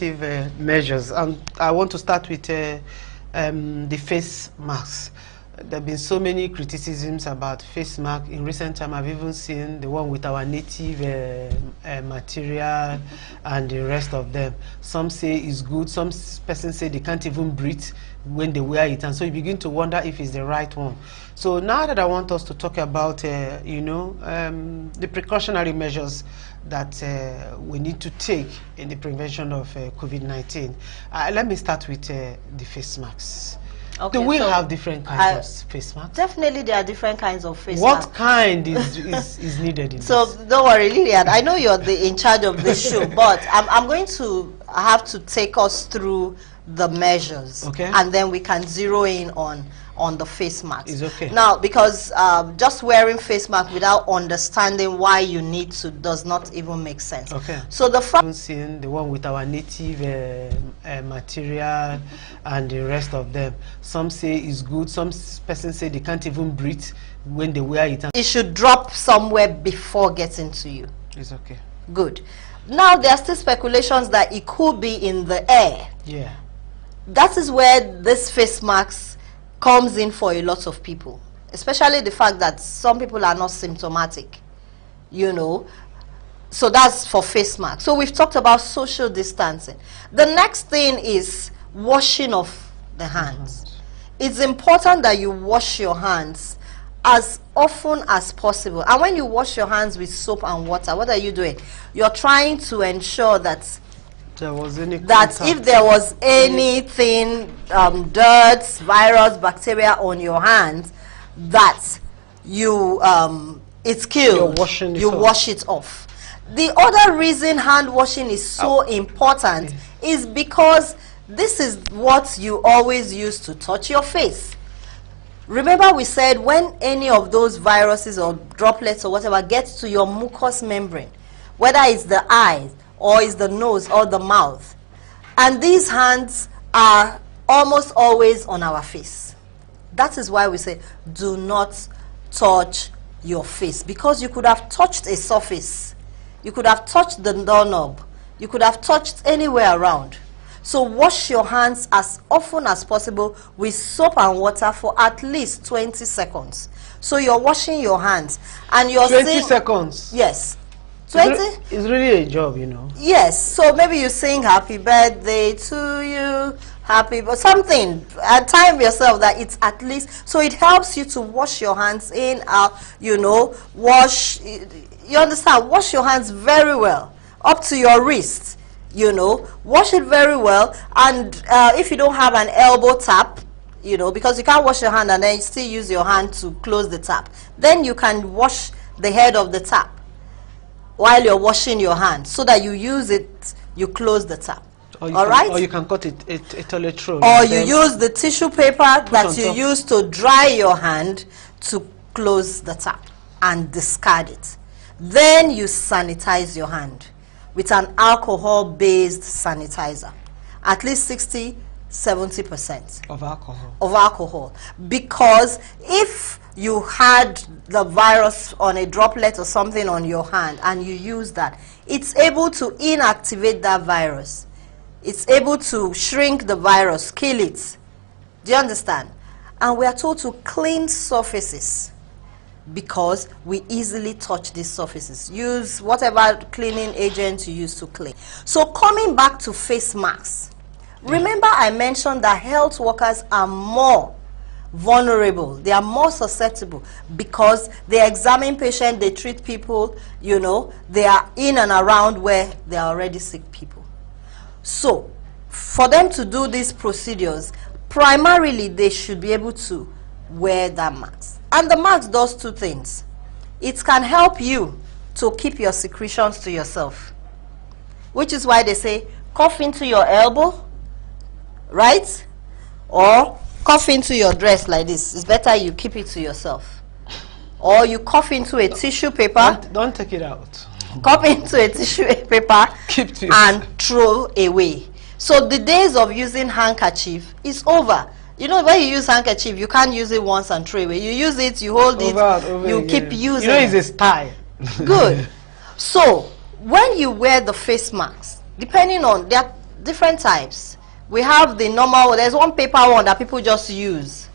Measures, and I want to start with the face masks. There have been so many criticisms about face mask in recent time. I've even seen the one with our native material and the rest of them. Some say it's good, some persons say they can't even breathe when they wear it, and so you begin to wonder if it's the right one. So now that I want us to talk about the precautionary measures that we need to take in the prevention of COVID-19, let me start with the face masks. Okay, do we have different kinds of face masks? Definitely there are different kinds of face masks. What kind is needed in so this? Don't worry, Lillian, I know you're in charge of this show, but I'm going to have to take us through the measures, okay, and then we can zero in on the face mask. It's okay. Now, because just wearing face mask without understanding why you need to does not even make sense. Okay. So the the one with our native material and the rest of them. Some say it's good. Some persons say they can't even breathe when they wear it. It should drop somewhere before getting to you. It's okay. Good. Now there are still speculations that it could be in the air. Yeah. That is where this face mask comes in for a lot of people, especially the fact that some people are not symptomatic, you know. So that's for face mask. So we've talked about social distancing. The next thing is washing of the hands. It's important that you wash your hands as often as possible. And when you wash your hands with soap and water, what are you doing? You're trying to ensure that if there was anything, dirt, virus, bacteria on your hands, that you it's killed. You wash it off. The other reason hand washing is so important is because this is what you always use to touch your face. Remember we said when any of those viruses or droplets or whatever gets to your mucous membrane, whether it's the eyes or it's the nose or the mouth, and these hands are almost always on our face. That is why we say do not touch your face, because you could have touched a surface, you could have touched the doorknob, you could have touched anywhere around. So wash your hands as often as possible with soap and water for at least 20 seconds. So you're washing your hands and you're 20 seconds? Yes. 20? It's really a job, you know. Yes. So maybe you sing happy birthday to you, happy, but something, time yourself that it's at least, so it helps you to wash your hands in, out, you know, wash, you understand, wash your hands very well, up to your wrist. You know, wash it very well, and if you don't have an elbow tap, you know, because you can't wash your hand and then still use your hand to close the tap, then you can wash the head of the tap while you're washing your hand, so that you use it, you close the tap. All right? Or you can cut it a toilet roll. Or you use the tissue paper that you use to dry your hand to close the tap and discard it. Then you sanitize your hand with an alcohol-based sanitizer, at least 60–70% of alcohol. Of alcohol, because if you had the virus on a droplet or something on your hand and you use that, it's able to inactivate that virus. It's able to shrink the virus, kill it. Do you understand? And we are told to clean surfaces, because we easily touch these surfaces. Use whatever cleaning agent you use to clean. So coming back to face masks, remember I mentioned that health workers are more vulnerable. They are more susceptible because they examine patients, they treat people, you know, they are in and around where there are already sick people. So for them to do these procedures, primarily they should be able to wear that mask. And the mask does two things. It can help you to keep your secretions to yourself, which is why they say cough into your elbow, right? Or cough into your dress like this. It's better you keep it to yourself. Or you cough into a tissue paper. Don't take it out. Cough into a tissue paper keep to and throw away. So the days of using handkerchief is over. You know, when you use handkerchief, you can't use it once and throw away. You use it, you hold it, you keep using it. You know, it's a style. Good. So when you wear the face mask, depending on that, different types. We have the normal, there's one paper one that people just use.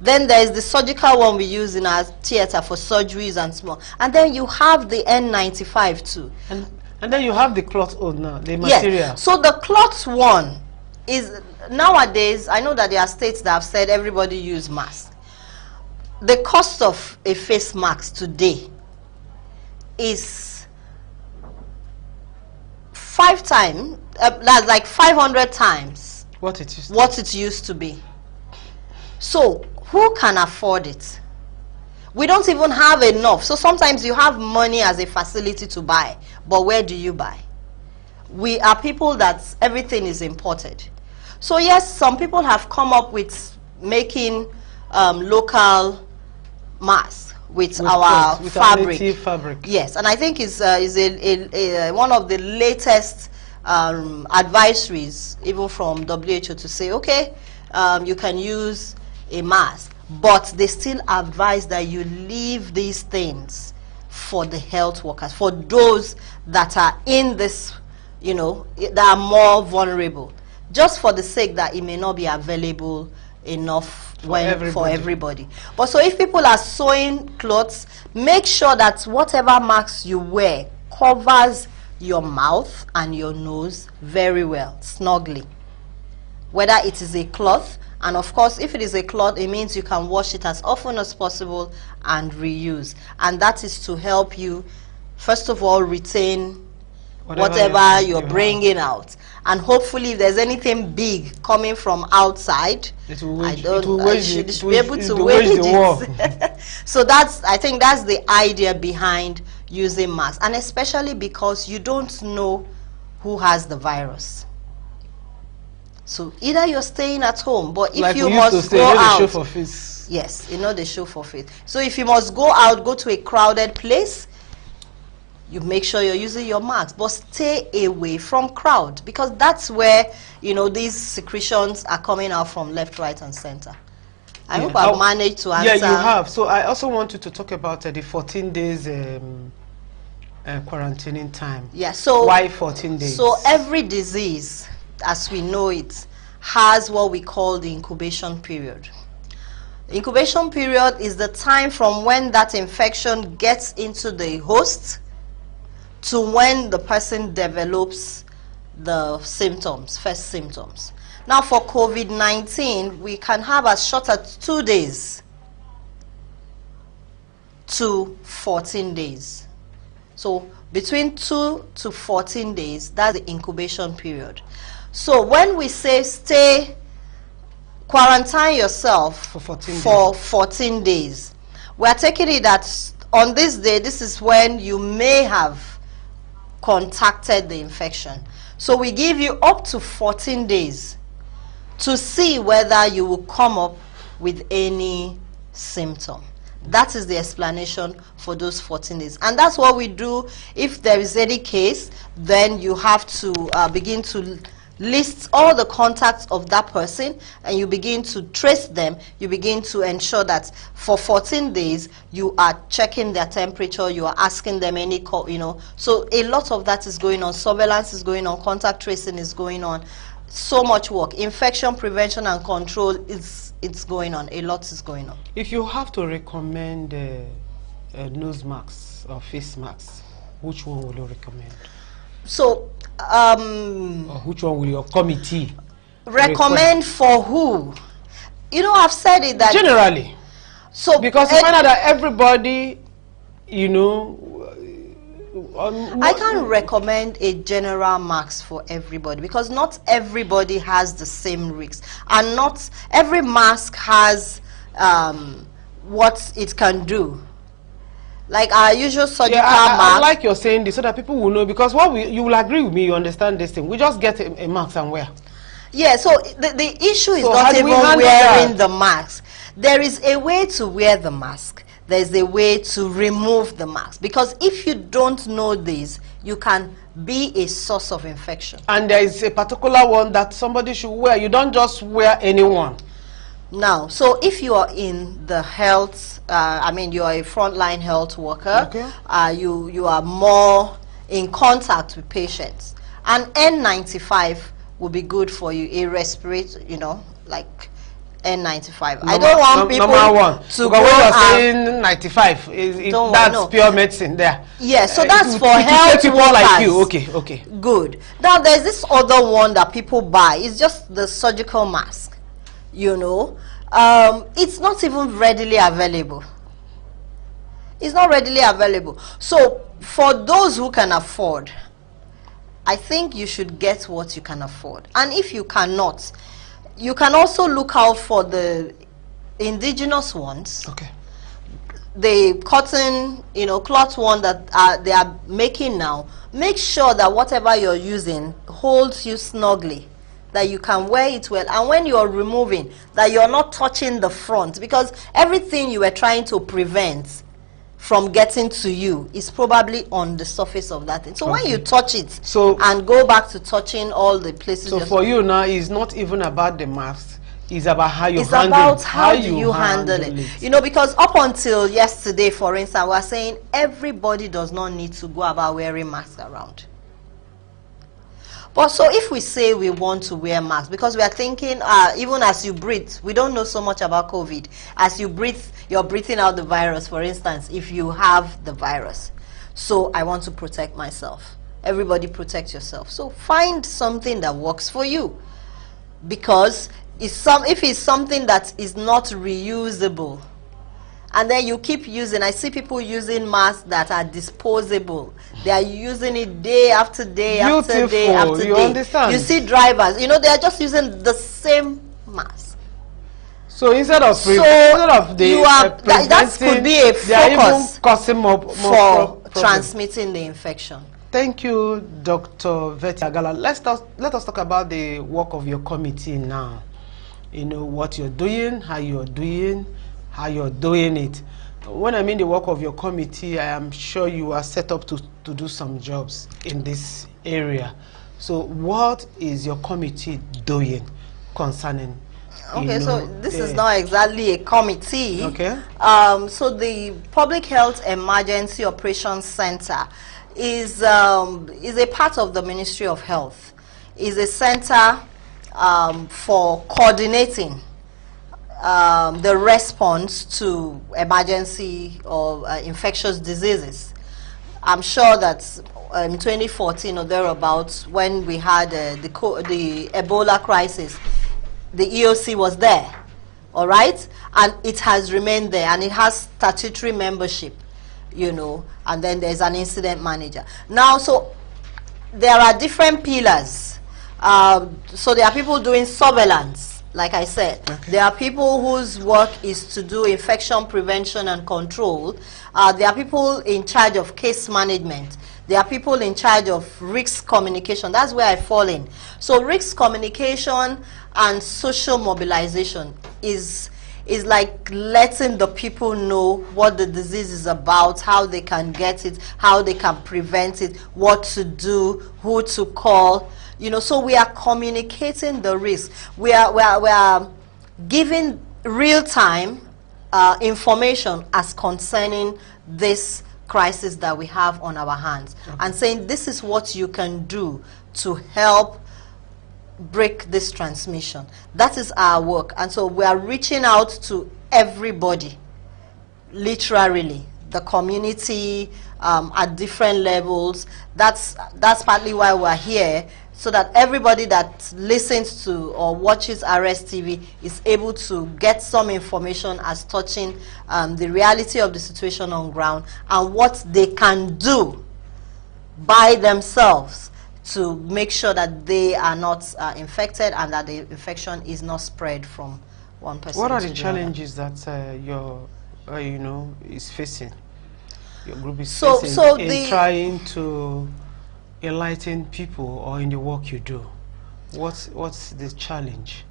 Then there's the surgical one we use in our theater for surgeries and small. And then you have the N95 too. And then you have the cloth one now, the material. Yes. So the cloth one is, nowadays, I know that there are states that have said everybody use mask. The cost of a face mask today is 5 times, that's like 500 times what it used to be. So who can afford it? We don't even have enough. So sometimes you have money as a facility to buy, but where do you buy? We are people that everything is imported. So yes, some people have come up with making local masks with our fabric. Yes, and I think is one of the latest advisories, even from WHO, to say, okay, you can use a mask, but they still advise that you leave these things for the health workers, for those that are in this, you know, that are more vulnerable, just for the sake that it may not be available enough for everybody. But so if people are sewing clothes, make sure that whatever mask you wear covers your mouth and your nose very well, snugly. Whether it is a cloth, and of course if it is a cloth, it means you can wash it as often as possible and reuse. And that is to help you, first of all, retain whatever you're bringing out. And hopefully if there's anything big coming from outside, you should be able to wage it. So I think that's the idea behind using masks, and especially because you don't know who has the virus. So either you're staying at home, but if like you must go out, show for face. Yes, you know the show for face. So if you must go out, go to a crowded place, you make sure you're using your mask, but stay away from crowd, because that's where, you know, these secretions are coming out from left, right, and center. I hope I've managed to answer. Yeah, you have. So I also want you to talk about the 14 days quarantining time. Yeah. So why 14 days? So every disease, as we know it, has what we call the incubation period. The incubation period is the time from when that infection gets into the host to when the person develops the symptoms, first symptoms. Now for COVID-19, we can have as short as 2 days to 14 days. So between 2 to 14 days, that's the incubation period. So when we say quarantine yourself for 14 days, we're taking it that on this day, this is when you may have contacted the infection. So we give you up to 14 days to see whether you will come up with any symptom. That is the explanation for those 14 days. And that's what we do. If there is any case, then you have to begin to list all the contacts of that person, and you begin to trace them. You begin to ensure that for 14 days you are checking their temperature, you are asking them any you know. So a lot of that is going on. Surveillance is going on, contact tracing is going on, so much work. Infection prevention and control it's going on. A lot is going on. If you have to recommend nose masks or face masks, which one will you recommend? So which one will your committee recommend for who? You know, I've said it that generally. So because you find out that everybody, you know, I can't recommend a general mask for everybody, because not everybody has the same risks, and not every mask has what it can do. Like our usual surgical mask. I like you're saying this so that people will know, because you will agree with me, you understand this thing. We just get a mask and wear. Yeah, so the issue is not even wearing the mask. There is a way to wear the mask. There's a way to remove the mask. Because if you don't know this, you can be a source of infection. And there is a particular one that somebody should wear. You don't just wear anyone. Now, so if you are in the health, I mean, you are a frontline health worker, okay. You are more in contact with patients. An N95 will be good for you. A respirator, you know, like N95. I don't want people to go when you're and saying 95, that's pure medicine there. Yeah, so that's for health people workers. like you. Okay. Good. Now there's this other one that people buy. It's just the surgical mask. You know, it's not even readily available. It's not readily available. So for those who can afford, I think you should get what you can afford. And if you cannot, you can also look out for the indigenous ones. Okay. The cotton, you know, cloth one that they are making now. Make sure that whatever you're using holds you snugly, that you can wear it well. And when you're removing, that you're not touching the front, because everything you were trying to prevent from getting to you is probably on the surface of that thing. So when you touch it and go back to touching all the places. So for you now, it's not even about the mask. It's about how you handle it. It's about how you handle it. You know, because up until yesterday, for instance, we're saying everybody does not need to go about wearing masks around. But so if we say we want to wear masks, because we are thinking, even as you breathe, we don't know so much about COVID. As you breathe, you're breathing out the virus, for instance, if you have the virus. So I want to protect myself. Everybody protect yourself. So find something that works for you. Because if it's something that is not reusable, and then you keep using, I see people using masks that are disposable. They are using it day after day after day after day. Understand? You see drivers, you know, they are just using the same mask. So instead of that could be a focus for transmitting the infection. Thank you, Dr. Vetty Agala. Let us talk about the work of your committee now. You know, what you're doing, how you're doing it. When I mean the work of your committee, I am sure you are set up to do some jobs in this area. So what is your committee doing concerning? Okay, so this is not exactly a committee. Okay. So the Public Health Emergency Operations Center is a part of the Ministry of Health. Is a center for coordinating the response to emergency or infectious diseases. I'm sure that in 2014 or thereabouts, when we had the Ebola crisis, the EOC was there, all right? And it has remained there, and it has statutory membership, you know, and then there's an incident manager. Now, so there are different pillars. So there are people doing surveillance, like I said. Okay. There are people whose work is to do infection prevention and control. There are people in charge of case management. There are people in charge of risk communication. That's where I fall in. So risk communication and social mobilization is like letting the people know what the disease is about, how they can get it, how they can prevent it, what to do, who to call. You know, so we are communicating the risk. We are giving real-time information as concerning this crisis that we have on our hands, okay, and saying this is what you can do to help break this transmission. That is our work. And so we are reaching out to everybody, literally, the community at different levels. That's partly why we're here, so that everybody that listens to or watches RSTV is able to get some information as touching the reality of the situation on ground and what they can do by themselves to make sure that they are not infected and that the infection is not spread from one person to the other. What are the challenges that is facing? Your group is facing in trying to enlighten people, or in the work you do? What's the challenge?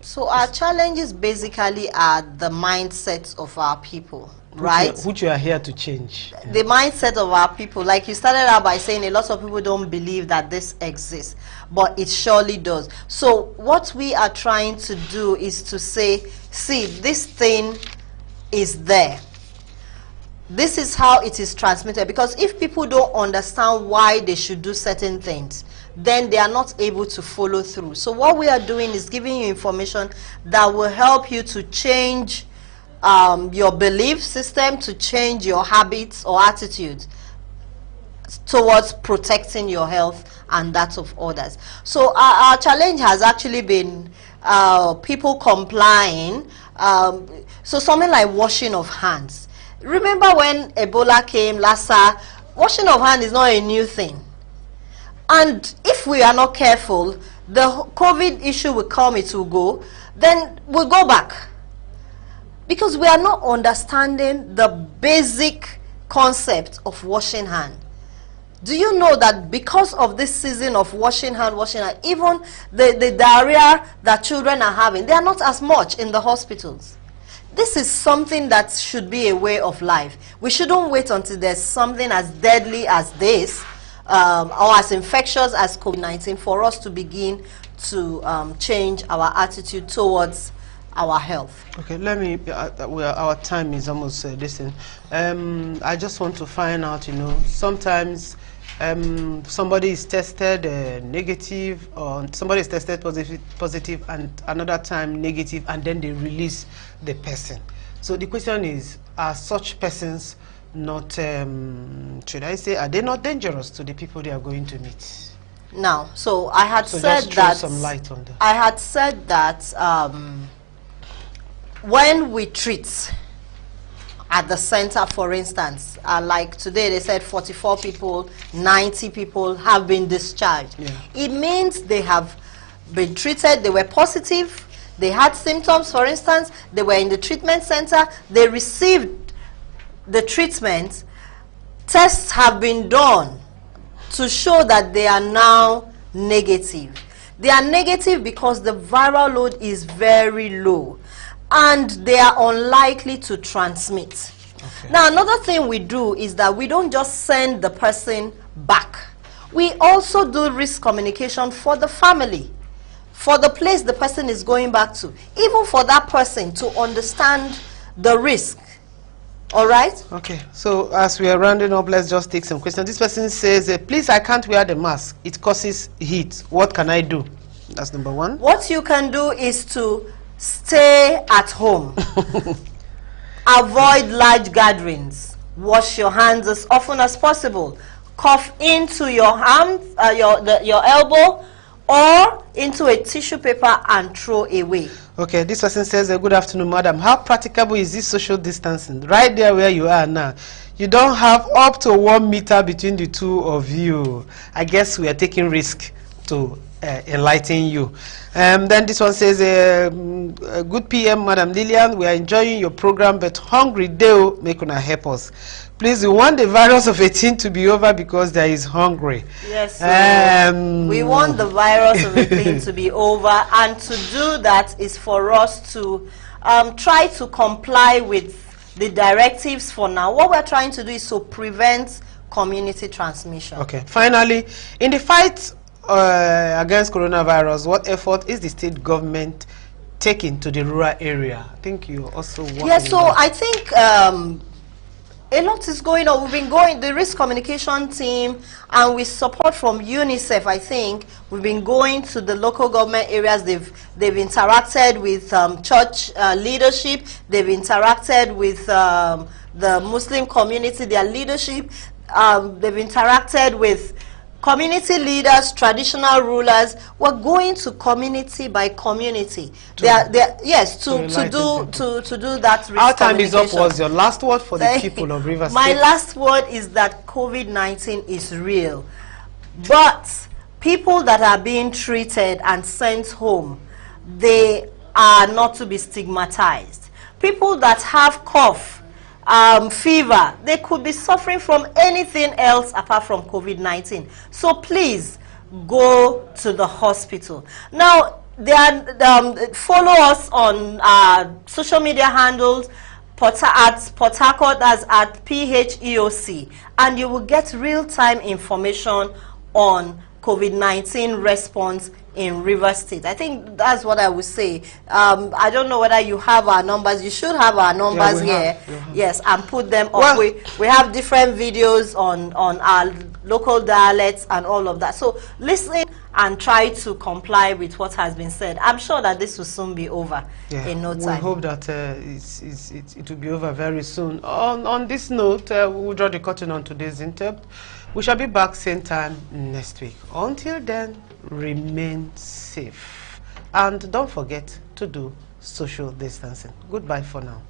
So our challenges basically are the mindsets of our people, right? Which you are here to change. The mindset of our people, like you started out by saying, a lot of people don't believe that this exists, but it surely does. So what we are trying to do is to say, see, this thing is there. this is how it is transmitted. Because if people don't understand why they should do certain things, then they are not able to follow through. So what we are doing is giving you information that will help you to change your belief system, to change your habits or attitudes towards protecting your health and that of others. So our challenge has actually been people complying. So something like washing of hands. Remember when Ebola came, Lassa, washing of hands is not a new thing. And if we are not careful, the COVID issue will come, it will go, then we'll go back. Because we are not understanding the basic concept of washing hand. Do you know that because of this season of washing hand, even the diarrhea that children are having, they are not as much in the hospitals. This is something that should be a way of life. We shouldn't wait until there's something as deadly as this, or as infectious as COVID-19 for us to begin to change our attitude towards our health. Okay, let me, our time is almost distant. I just want to find out, sometimes somebody is tested negative, or somebody is tested positive and another time negative, and then they release the person. So the question is, are such persons not, should I say, are they not dangerous to the people they are going to meet? Now, so I had said just that, some light on that. I had said that when we treat at the center, for instance, like today they said 44 people, 90 people have been discharged. Yeah. It means they have been treated, they were positive, they had symptoms, for instance, they were in the treatment center, they received the treatment, tests have been done to show that they are now negative. They are negative because the viral load is very low and they are unlikely to transmit. Okay. Now, another thing we do is that we don't just send the person back. We also do risk communication for the family, for the place the person is going back to, even for that person to understand the risk. All right? Okay. So as we are rounding up, let's just take some questions. This person says, please, I can't wear the mask. It causes heat. What can I do? That's number one. What you can do is to stay at home. Avoid large gatherings. Wash your hands as often as possible. Cough into your hand, your elbow, or into a tissue paper and throw away. Okay, this person says, good afternoon, madam. How practicable is this social distancing? Right there where you are now. You don't have up to 1 meter between the two of you. I guess we are taking risk to enlighten you. Then this one says, good PM, Madam Lillian. We are enjoying your program, but hungry day make una help us. Please, we want the virus of 18 to be over because there is hungry. Yes, we want the virus of 18 to be over, and to do that is for us to try to comply with the directives for now. What we're trying to do is to prevent community transmission. Okay. Finally, in the fight against coronavirus, what effort is the state government taking to the rural area? I think you also want. Yes, so I think a lot is going on. We've been going, the risk communication team, and with support from UNICEF, I think, we've been going to the local government areas. They've interacted with church leadership. They've interacted with the Muslim community, their leadership. They've interacted with community leaders, traditional rulers. We're going to community by community. To do that. Our time is up. What's your last word for the people of Rivers State? My last word is that COVID-19 is real, but people that are being treated and sent home, they are not to be stigmatized. People that have cough, fever, they could be suffering from anything else apart from COVID-19. So please go to the hospital. Now, follow us on social media handles, at Port Harcourt, as at PHEOC, and you will get real-time information on COVID-19 response in Rivers State. I think that's what I would say. I don't know whether you have our numbers. You should have our numbers here. Yes, and put them up. Well, we have different videos on our local dialects and all of that. So listen and try to comply with what has been said. I'm sure that this will soon be over in no time. We hope that it will be over very soon. On this note, we'll draw the curtain on today's interview. We shall be back same time next week. Until then, remain safe. And don't forget to do social distancing. Goodbye for now.